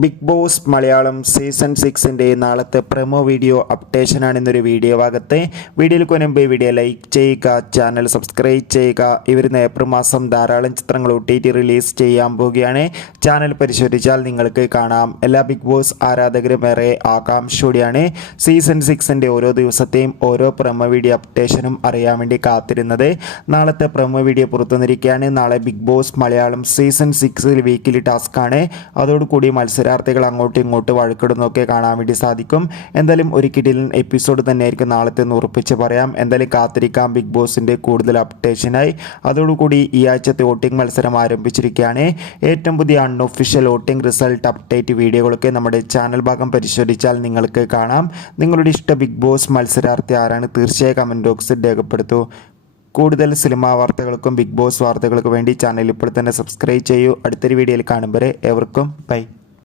Big Boss Malayalam season 6 നാളത്തെ promo video അപ്ഡേഷനാണ് ഇന്നൊരു video ഭാഗത്ത്. വീഡിയോയിൽ മുൻപ് വീഡിയോ ലൈക്ക് ചെയ്യുക, ചാനൽ സബ്സ്ക്രൈബ് ചെയ്യുക. ഇവരുന്ന ഏപ്രിൽ മാസം ധാരാളം ചിത്രങ്ങൾ OTT റിലീസ് ചെയ്യാൻ പോവുകയാണ്. ചാനൽ പരിശോധിച്ചാൽ നിങ്ങൾക്ക് കാണാം. എല്ലാ ബിഗ് ബോസ് ആരാധകരും ഏറെ ആകാംക്ഷയോടെയാണ് സീസൺ 6 ഓരോ ദിവസത്തെയും ഓരോ പ്രൊമോ വീഡിയോ അപ്ഡേഷനും അറിയാൻ വേണ്ടി കാത്തിരുന്നത്. നാളത്തെ പ്രൊമോ വീഡിയോ പുറത്തുവന്നിരിക്കുകയാണ്. നാളെ Bigg Boss Malayalam season 6 weekly ടാസ്ക്കാണ്. അതോടുകൂടി മത്സരാർത്ഥികൾ അങ്ങോട്ടും ഇങ്ങോട്ടും വഴക്കിടുന്നൊക്കെ കാണാൻ വേണ്ടി സാധിക്കും. എന്തായാലും ഒരു കിടിലൻ എപ്പിസോഡ് തന്നെയായിരിക്കും നാളത്തെ എന്ന് ഉറപ്പിച്ച് പറയാം. എന്തായാലും കാത്തിരിക്കാം ബിഗ് ബോസിൻ്റെ കൂടുതൽ അപ്ഡേഷനായി. അതോടുകൂടി ഈ ആഴ്ചത്തെ വോട്ടിംഗ് മത്സരം ആരംഭിച്ചിരിക്കുകയാണ്. ഏറ്റവും പുതിയ അൺഒഫീഷ്യൽ വോട്ടിംഗ് റിസൾട്ട് അപ്ഡേറ്റ് വീഡിയോകളൊക്കെ നമ്മുടെ ചാനൽ ഭാഗം പരിശോധിച്ചാൽ നിങ്ങൾക്ക് കാണാം. നിങ്ങളുടെ ഇഷ്ട ബിഗ് ബോസ് മത്സരാർത്ഥി ആരാണ്? തീർച്ചയായും കമൻറ്റ് ബോക്സിൽ രേഖപ്പെടുത്തൂ. കൂടുതൽ സിനിമാ വാർത്തകൾക്കും ബിഗ് ബോസ് വാർത്തകൾക്കും വേണ്ടി ചാനൽ ഇപ്പോൾ തന്നെ സബ്സ്ക്രൈബ് ചെയ്യൂ. അടുത്തൊരു വീഡിയോയിൽ കാണും വരെ ഏവർക്കും ബൈ.